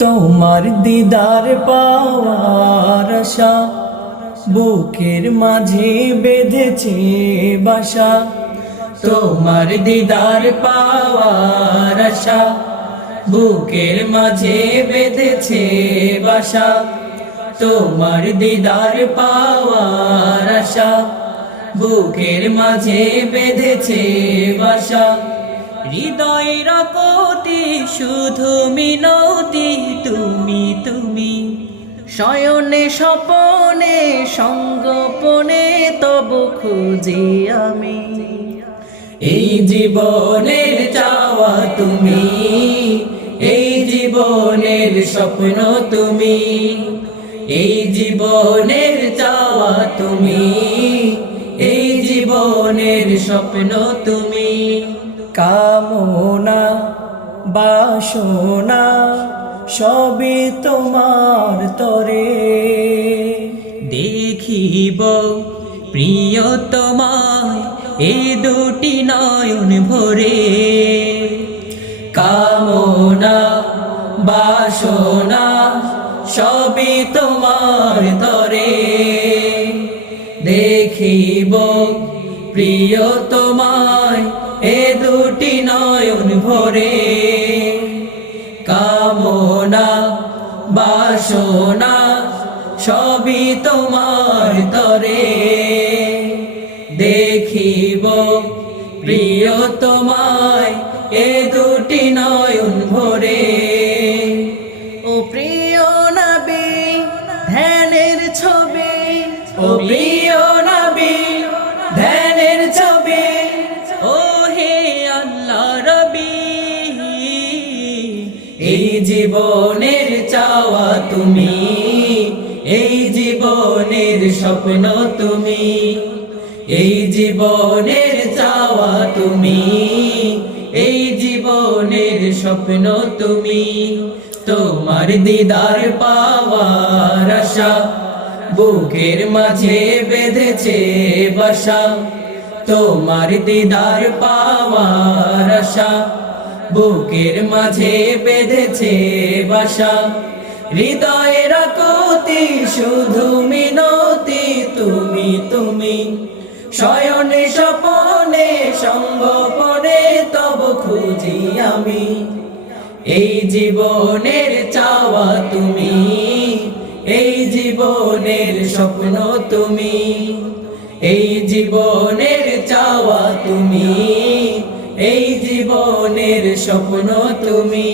তোমার দিদার পাওয়ার আশা বুকের মাঝে বেঁধেছে বাসা। তোমার দিদার পাওয়ার আশা বুকের মাঝে বেঁধেছে বাসা। তোমার দিদার পাওয়ার আশা বুকের মাঝে বেঁধেছে বাসা। হৃদয়ের কোটি শুধু মিনতি তুমি তুমি, শয়নে স্বপনে সঙ্গোপনে তব খুঁজি আমি। এই জীবনের চাওয়া তুমি, এই জীবনের স্বপ্ন তুমি, এই জীবনের চাওয়া তুমি, এই জীবনের স্বপ্ন তুমি। কামনা বাসনা সবই তোমার তরে, দেখিব প্রিয় তোমায় এই দুটি নয়ন ভরে। কামনা বাসনা সবই তোমার তরে, দেখিব প্রিয় তোমায় এ দুটি নয়ন ভরে। কামনা বাসনা সবই তোমার তরে, দেখিব প্রিয় তোমায় এ দুটি নয়ন ভরে। ও প্রিয় নবী ধ্যানের ছবি, ও প্রিয় নবী ধ্যানের ছবি, ও হে আল্লাহ রবি। এই জীবনের চাওয়া তুমি, এই জীবনের স্বপ্ন তুমি, এই জীবনের চাওয়া তুমি, এই জীবনের স্বপ্ন তুমি। তোমার দিদার পাওয়ার আশা বুকের মাঝে বেঁধেছে বাসা। তোমার দিদার পাওয়ার আশা বুকের মাঝে বেঁধেছে বাসা। হৃদয়ের কোটি শুধু মিনতি তুমি তুমি, শয়নে স্বপনে সঙ্গোপনে তব খুঁজি আমি। এই জীবনের চাওয়া তুমি, এই জীবনের স্বপ্ন তুমি, এই জীবনের চাওয়া তুমি, এই জীবনের স্বপ্ন তুমি।